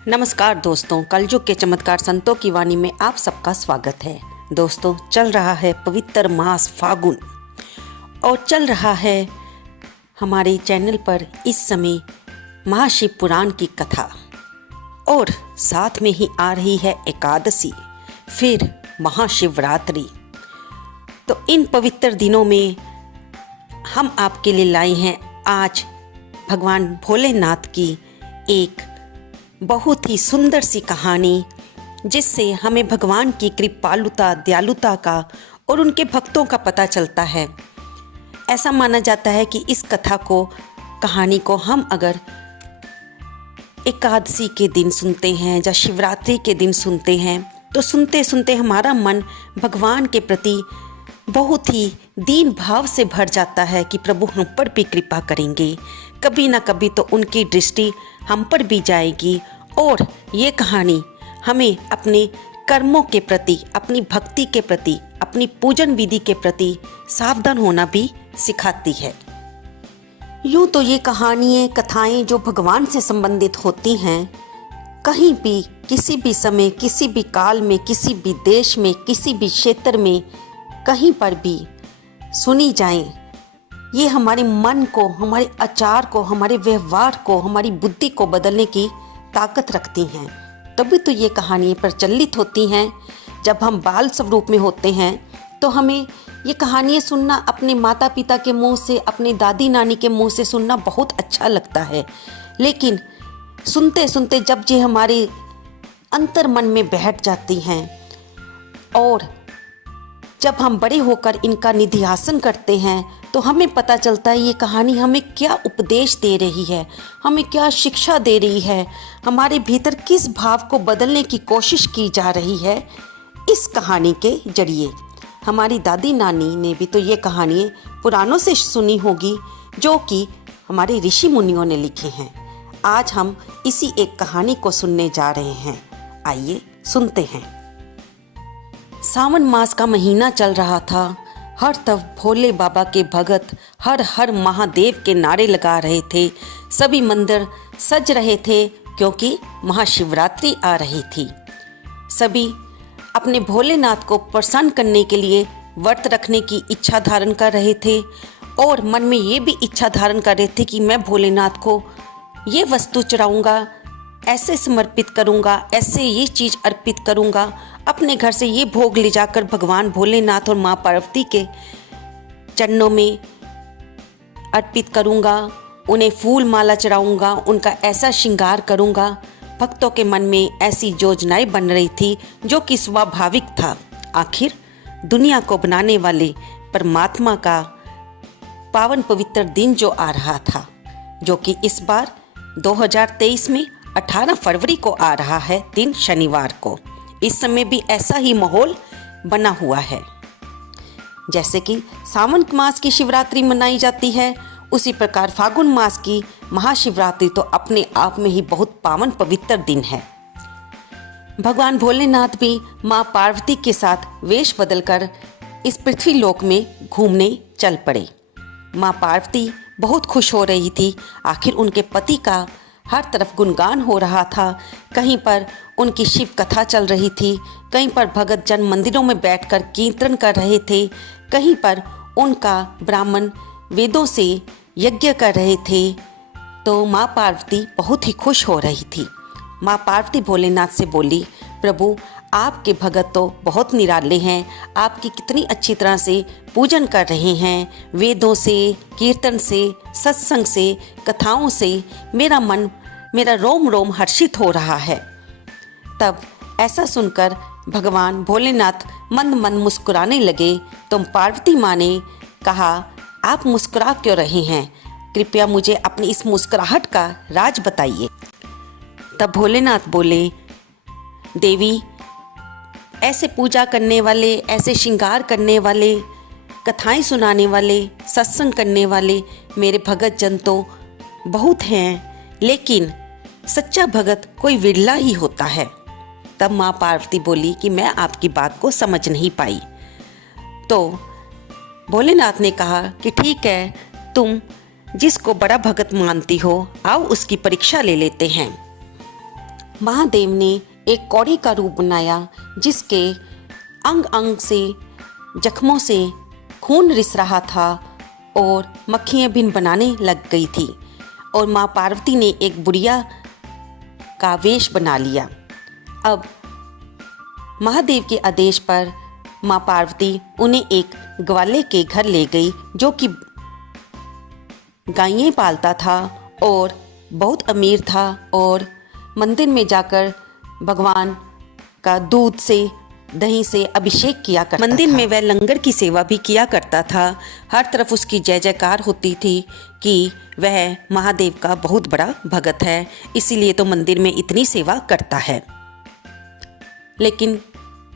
नमस्कार दोस्तों, कलयुग के चमत्कार संतों की वाणी में आप सबका स्वागत है। दोस्तों, चल रहा है पवित्र मास फागुन और चल रहा है हमारे चैनल पर इस समय महाशिव पुराण की कथा और साथ में ही आ रही है एकादशी, फिर महाशिवरात्रि। तो इन पवित्र दिनों में हम आपके लिए लाए हैं आज भगवान भोलेनाथ की एक बहुत ही सुंदर सी कहानी, जिससे हमें भगवान की कृपालुता, दयालुता का और उनके भक्तों का पता चलता है। ऐसा माना जाता है कि इस कहानी को हम अगर एकादशी के दिन सुनते हैं या शिवरात्रि के दिन सुनते हैं तो सुनते सुनते हमारा मन भगवान के प्रति बहुत ही दीन भाव से भर जाता है कि प्रभु हम पर भी कृपा करेंगे, कभी ना कभी तो उनकी दृष्टि हम पर भी जाएगी। और ये कहानी हमें अपने कर्मों के प्रति, अपनी भक्ति के प्रति, अपनी पूजन विधि के प्रति सावधान होना भी सिखाती है। यूँ तो ये कथाएं जो भगवान से संबंधित होती हैं, कहीं भी, किसी भी समय, किसी भी काल में, किसी भी देश में, किसी भी क्षेत्र में, कहीं पर भी सुनी जाएं, ये हमारे मन को, हमारे आचार को, हमारे व्यवहार को, हमारी बुद्धि को बदलने की ताकत रखती हैं। तभी तो ये कहानियाँ प्रचलित होती हैं। जब हम बाल स्वरूप में होते हैं तो हमें ये कहानियाँ सुनना अपने माता पिता के मुंह से, अपने दादी नानी के मुंह से सुनना बहुत अच्छा लगता है। लेकिन सुनते सुनते जब ये हमारे अंतर मन में बैठ जाती हैं और जब हम बड़े होकर इनका निधिध्यासन करते हैं तो हमें पता चलता है ये कहानी हमें क्या उपदेश दे रही है, हमें क्या शिक्षा दे रही है, हमारे भीतर किस भाव को बदलने की कोशिश की जा रही है इस कहानी के जरिए। हमारी दादी नानी ने भी तो ये कहानी पुराणों से सुनी होगी, जो कि हमारे ऋषि मुनियों ने लिखे हैं। आज हम इसी एक कहानी को सुनने जा रहे हैं। आइए सुनते हैं। सावन मास का महीना चल रहा था। हर तरफ भोले बाबा के भगत हर हर महादेव के नारे लगा रहे थे। सभी मंदिर सज रहे थे क्योंकि महाशिवरात्रि आ रही थी। सभी अपने भोलेनाथ को प्रसन्न करने के लिए व्रत रखने की इच्छा धारण कर रहे थे और मन में ये भी इच्छा धारण कर रहे थे कि मैं भोलेनाथ को ये वस्तु चढ़ाऊँगा, ऐसे समर्पित करूँगा, ऐसे ये चीज़ अर्पित करूँगा, अपने घर से ये भोग ले जाकर भगवान भोलेनाथ और माँ पार्वती के चरणों में अर्पित करूँगा, उन्हें फूल माला चढ़ाऊँगा, उनका ऐसा श्रृंगार करूँगा। भक्तों के मन में ऐसी योजनाएं बन रही थी जो कि स्वाभाविक था। आखिर दुनिया को बनाने वाले परमात्मा का पावन पवित्र दिन जो आ रहा था, जो कि इस बार 2023 में 18 फरवरी को आ रहा है, दिन शनिवार को। इस समय भी ऐसा ही माहौल बना हुआ है। जैसे कि सावन मास की शिवरात्रि मनाई जाती है, उसी प्रकार फागुन मास की महाशिवरात्रि तो अपने आप में ही बहुत पावन पवित्र दिन है। भगवान भोलेनाथ भी माँ पार्वती के साथ वेश बदलकर इस पृथ्वी लोक में घूमने चल पड़े। माँ पार्वती बहुत खुश हो रही थी। आखिर उनके पति का हर तरफ गुणगान हो रहा था। कहीं पर उनकी शिव कथा चल रही थी, कहीं पर भगत जन मंदिरों में बैठकर कीर्तन कर रहे थे, कहीं पर उनका ब्राह्मण वेदों से यज्ञ कर रहे थे। तो माँ पार्वती बहुत ही खुश हो रही थी। माँ पार्वती भोलेनाथ से बोली, प्रभु आपके भगत तो बहुत निराले हैं, आपकी कितनी अच्छी तरह से पूजन कर रहे हैं। वेदों से, कीर्तन से, सत्संग से, कथाओं से मेरा मन, मेरा रोम रोम हर्षित हो रहा है। तब ऐसा सुनकर भगवान भोलेनाथ मंद मंद मुस्कुराने लगे। तो पार्वती माँ ने कहा, आप मुस्कुरा क्यों रहे हैं? कृपया मुझे अपनी इस मुस्कुराहट का राज बताइए। तब भोलेनाथ बोले, देवी, ऐसे पूजा करने वाले, ऐसे श्रृंगार करने वाले, कथाएं सुनाने वाले, सत्संग करने वाले मेरे भगत जन तो बहुत हैं, लेकिन सच्चा भगत कोई विरला ही होता है। तब माँ पार्वती बोली कि मैं आपकी बात को समझ नहीं पाई। तो भोलेनाथ ने कहा कि ठीक है, तुम जिसको बड़ा भगत मानती हो, आओ उसकी परीक्षा ले लेते हैं। महादेव ने एक कौड़ी का रूप बनाया जिसके अंग अंग से जख्मों से खून रिस रहा था और मक्खियाँ भिन बनाने लग गई थी। और माँ पार्वती ने एक बुढ़िया का वेश बना लिया। अब महादेव के आदेश पर माँ पार्वती उन्हें एक ग्वाले के घर ले गई जो कि गायें पालता था और बहुत अमीर था और मंदिर में जाकर भगवान का दूध से दही से अभिषेक किया करता था। मंदिर में वह लंगर की सेवा भी किया करता था। हर तरफ उसकी जय जयकार होती थी कि वह महादेव का बहुत बड़ा भगत है, इसीलिए तो मंदिर में इतनी सेवा करता है। लेकिन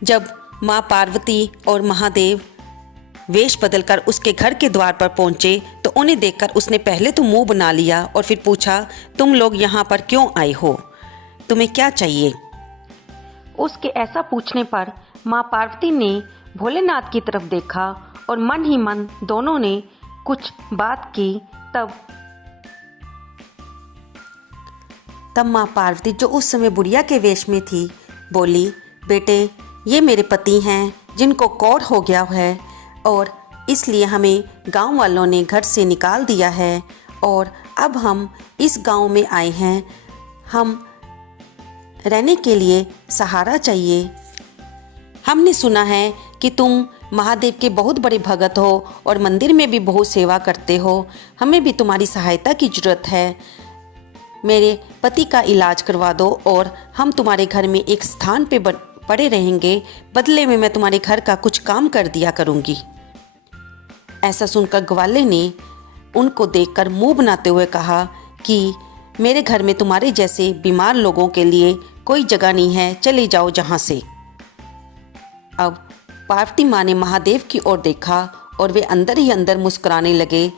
जब माँ पार्वती और महादेव वेश बदलकर उसके घर के द्वार पर पहुंचे तो उन्हें देखकर उसने पहले तो मुंह बना लिया और फिर पूछा, तुम लोग यहाँ पर क्यों आए हो, तुम्हें क्या चाहिए? उसके ऐसा पूछने पर माँ पार्वती ने भोलेनाथ की तरफ देखा और मन ही मन दोनों ने कुछ बात की। तब माँ पार्वती, जो उस समय बुढ़िया के वेश में थी, बोली, बेटे, ये मेरे पति हैं जिनको कौड़ हो गया है और इसलिए हमें गांव वालों ने घर से निकाल दिया है और अब हम इस गांव में आए हैं। हम रहने के लिए सहारा चाहिए। हमने सुना है कि तुम महादेव के बहुत बड़े भगत हो और मंदिर में भी बहुत सेवा करते हो। हमें भी तुम्हारी सहायता की ज़रूरत है। मेरे पति का इलाज करवा दो और हम तुम्हारे घर में एक स्थान पे पड़े रहेंगे। बदले में मैं तुम्हारे घर का कुछ काम कर दिया करूँगी। ऐसा सुनकर ग्वाले ने उनको देखकर मुंह बनाते हुए कहा कि मेरे घर में तुम्हारे जैसे बीमार लोगों के लिए कोई जगह नहीं है, चले जाओ जहाँ से। अब पार्वती माँ ने महादेव की ओर देखा और वे अंदर ही अंदर मुस्कुराने लगे।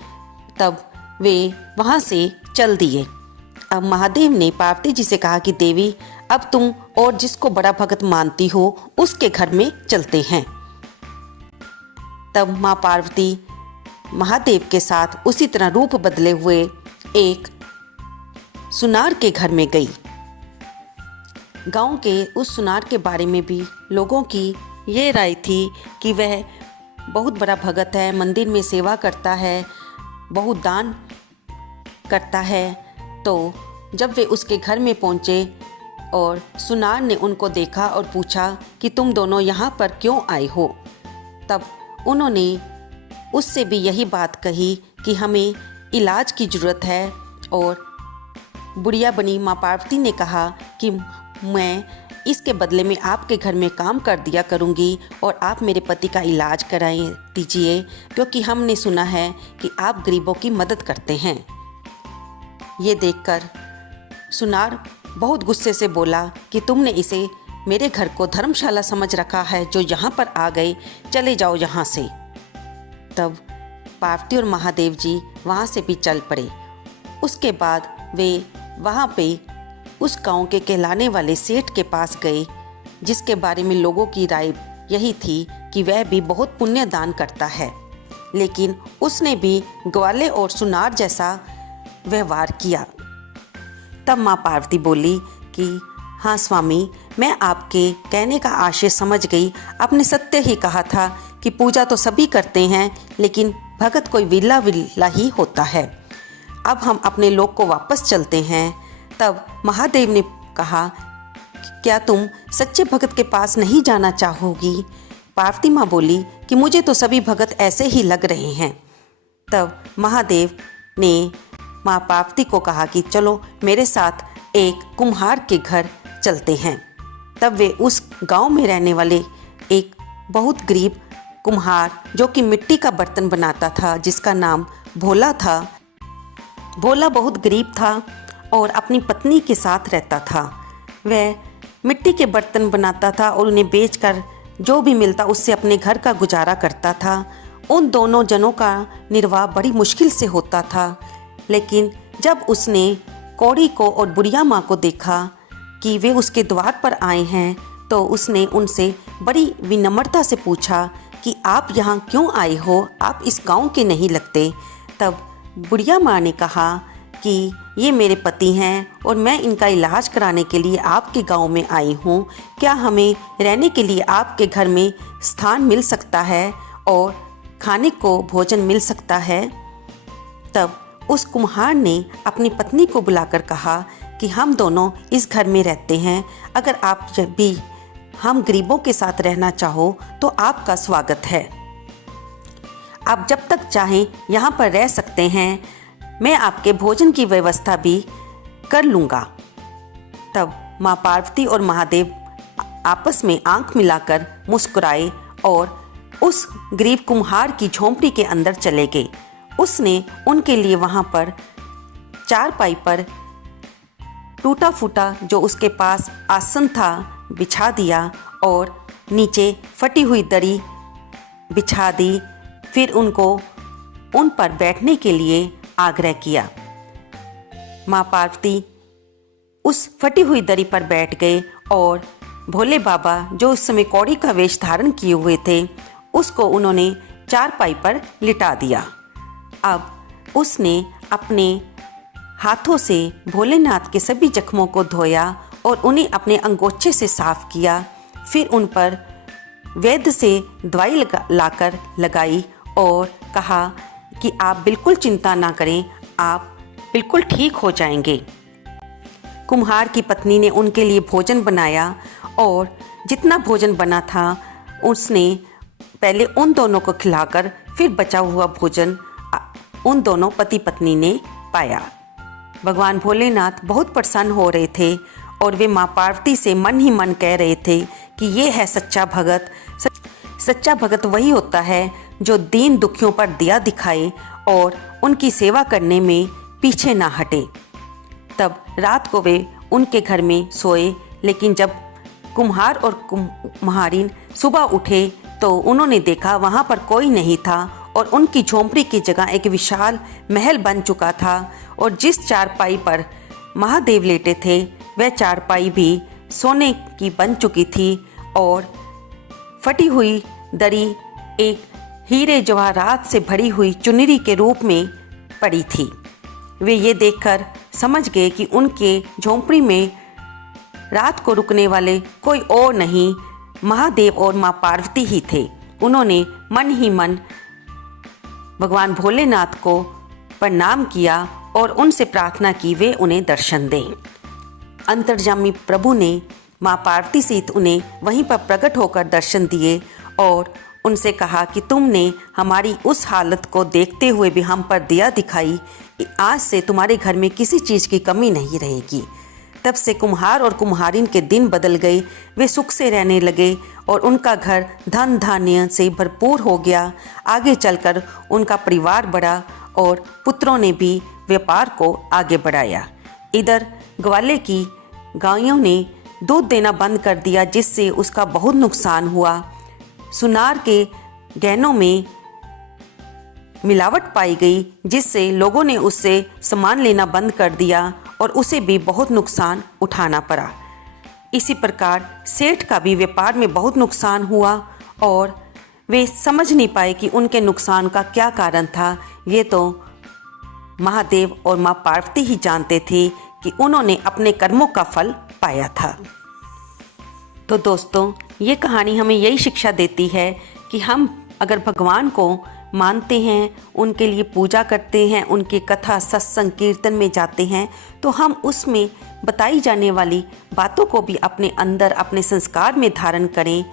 तब वे वहाँ से चल दिए। अब महादेव ने पार्वती जी से कहा कि देवी, अब तुम और जिसको बड़ा भगत मानती हो उसके घर में चलते हैं। तब माँ पार्वती महादेव के साथ उसी तरह रूप बदले हुए एक सुनार के घर में गई। गांव के उस सुनार के बारे में भी लोगों की ये राय थी कि वह बहुत बड़ा भगत है, मंदिर में सेवा करता है, बहुत दान करता है। तो जब वे उसके घर में पहुँचे और सुनार ने उनको देखा और पूछा कि तुम दोनों यहाँ पर क्यों आए हो, तब उन्होंने उससे भी यही बात कही कि हमें इलाज की ज़रूरत है। और बुढ़िया बनी माँ पार्वती ने कहा कि मैं इसके बदले में आपके घर में काम कर दिया करूँगी और आप मेरे पति का इलाज कराएं दीजिए, क्योंकि हमने सुना है कि आप गरीबों की मदद करते हैं। ये देखकर सुनार बहुत गुस्से से बोला कि तुमने इसे मेरे घर को धर्मशाला समझ रखा है जो यहाँ पर आ गए, चले जाओ यहाँ से। तब पार्वती और महादेव जी वहाँ से भी चल पड़े। उसके बाद वे वहाँ पे उस गांव के कहलाने वाले सेठ के पास गए, जिसके बारे में लोगों की राय यही थी कि वह भी बहुत पुण्य दान करता है, लेकिन उसने भी ग्वाले और सुनार जैसा व्यवहार किया। तब माँ पार्वती बोली कि हाँ स्वामी, मैं आपके कहने का आशय समझ गई। आपने सत्य ही कहा था कि पूजा तो सभी करते हैं, लेकिन भगत कोई विरला विरला ही होता है। अब हम अपने लोक को वापस चलते हैं। तब महादेव ने कहा, क्या तुम सच्चे भगत के पास नहीं जाना चाहोगी? पार्वती माँ बोली कि मुझे तो सभी भगत ऐसे ही लग रहे हैं। तब महादेव ने माँ पार्वती को कहा कि चलो मेरे साथ एक कुम्हार के घर चलते हैं। तब वे उस गांव में रहने वाले एक बहुत गरीब कुम्हार, जो कि मिट्टी का बर्तन बनाता था, जिसका नाम भोला था। भोला बहुत गरीब था और अपनी पत्नी के साथ रहता था। वह मिट्टी के बर्तन बनाता था और उन्हें बेचकर जो भी मिलता उससे अपने घर का गुजारा करता था। उन दोनों जनों का निर्वाह बड़ी मुश्किल से होता था। लेकिन जब उसने कौड़ी को और बुढ़िया माँ को देखा कि वे उसके द्वार पर आए हैं, तो उसने उनसे बड़ी विनम्रता से पूछा कि आप यहाँ क्यों आए हो? आप इस गांव के नहीं लगते। तब बुढ़िया माँ ने कहा कि ये मेरे पति हैं और मैं इनका इलाज कराने के लिए आपके गांव में आई हूँ। क्या हमें रहने के लिए आपके घर में स्थान मिल सकता है और खाने को भोजन मिल सकता है? तब उस कुम्हार ने अपनी पत्नी को बुलाकर कहा कि हम दोनों इस घर में रहते हैं, अगर आप जब भी हम गरीबों के साथ रहना चाहो तो आपका स्वागत है। आप जब तक चाहें यहाँ पर रह सकते हैं, मैं आपके भोजन की व्यवस्था भी कर लूँगा। तब माँ पार्वती और महादेव आपस में आंख मिलाकर मुस्कुराए और उस गरीब कुम्हार की झोंपड़ी के अंदर चले गए। उसने उनके लिए वहाँ पर चारपाई पर टूटा फूटा जो उसके पास आसन था बिछा दिया और नीचे फटी हुई दरी बिछा दी। फिर उनको उन पर बैठने के लिए आग्रह किया। माँ पार्वती उस फटी हुई दरी पर बैठ गए और भोले बाबा जो उस समय कौड़ी का वेश धारण किए हुए थे उसको उन्होंने चारपाई पर लिटा दिया। अब उसने अपने हाथों से भोलेनाथ के सभी जख्मों को धोया और उन्हें अपने अंगोछे से साफ किया। फिर उन पर वैद्य से दवाई लाकर लगाई और कहा कि आप बिल्कुल चिंता ना करें, आप बिल्कुल ठीक हो जाएंगे। कुम्हार की पत्नी ने उनके लिए भोजन बनाया और जितना भोजन बना था उसने पहले उन दोनों को खिलाकर फिर बचा हुआ भोजन उन दोनों पति पत्नी ने पाया। भगवान भोलेनाथ बहुत प्रसन्न हो रहे थे और वे माँ पार्वती से मन ही मन कह रहे थे कि ये है सच्चा भगत। सच्चा भगत वही होता है जो दीन दुखियों पर दया दिखाए और उनकी सेवा करने में पीछे ना हटे। तब रात को वे उनके घर में सोए, लेकिन जब कुम्हार और कुम्हारिन सुबह उठे तो उन्होंने देखा वहाँ पर कोई नहीं था और उनकी झोंपड़ी की जगह एक विशाल महल बन चुका था और जिस चारपाई पर महादेव लेटे थे वह चारपाई भी सोने की बन चुकी थी और फटी हुई दरी एक हीरे जवाहरात से भरी हुई चुनरी के रूप में पड़ी थी। वे ये देखकर समझ गए कि उनके झोंपड़ी में रात को रुकने वाले कोई और नहीं, महादेव और माँ पार्वती ही थे। उन्होंने मन ही मन भगवान भोलेनाथ को प्रणाम किया और उनसे प्रार्थना की वे उन्हें दर्शन दें। अंतर्यामी प्रभु ने माँ पार्वती सहित उन्हें वहीं पर प्रकट होकर दर्शन दिए और उनसे कहा कि तुमने हमारी उस हालत को देखते हुए भी हम पर दया दिखाई, आज से तुम्हारे घर में किसी चीज़ की कमी नहीं रहेगी। तब से कुम्हार और कुम्हारिन के दिन बदल गए, वे सुख से रहने लगे और उनका घर धन धान्य से भरपूर हो गया। आगे चलकर उनका परिवार बढ़ा और पुत्रों ने भी व्यापार को आगे बढ़ाया। इधर ग्वाले की गायों ने दूध देना बंद कर दिया, जिससे उसका बहुत नुकसान हुआ। सुनार के गहनों में मिलावट पाई गई, जिससे लोगों ने उससे सामान लेना बंद कर दिया और उसे भी बहुत नुकसान उठाना पड़ा। इसी प्रकार सेठ का भी व्यापार में बहुत नुकसान हुआ और वे समझ नहीं पाए कि उनके नुकसान का क्या कारण था। ये तो महादेव और माँ पार्वती ही जानते थे कि उन्होंने अपने कर्मों का फल पाया था। तो दोस्तों, ये कहानी हमें यही शिक्षा देती है कि हम अगर भगवान को मानते हैं, उनके लिए पूजा करते हैं, उनकी कथा सत्संग कीर्तन में जाते हैं, तो हम उसमें बताई जाने वाली बातों को भी अपने अंदर अपने संस्कार में धारण करें।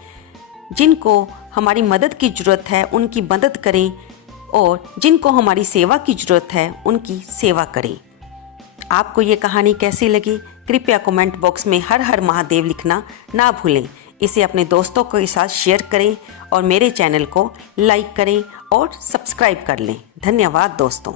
जिनको हमारी मदद की ज़रूरत है उनकी मदद करें और जिनको हमारी सेवा की ज़रूरत है उनकी सेवा करें। आपको ये कहानी कैसी लगी? कृपया कमेंट बॉक्स में हर हर महादेव लिखना ना भूलें। इसे अपने दोस्तों के साथ शेयर करें और मेरे चैनल को लाइक करें और सब्सक्राइब कर लें। धन्यवाद दोस्तों।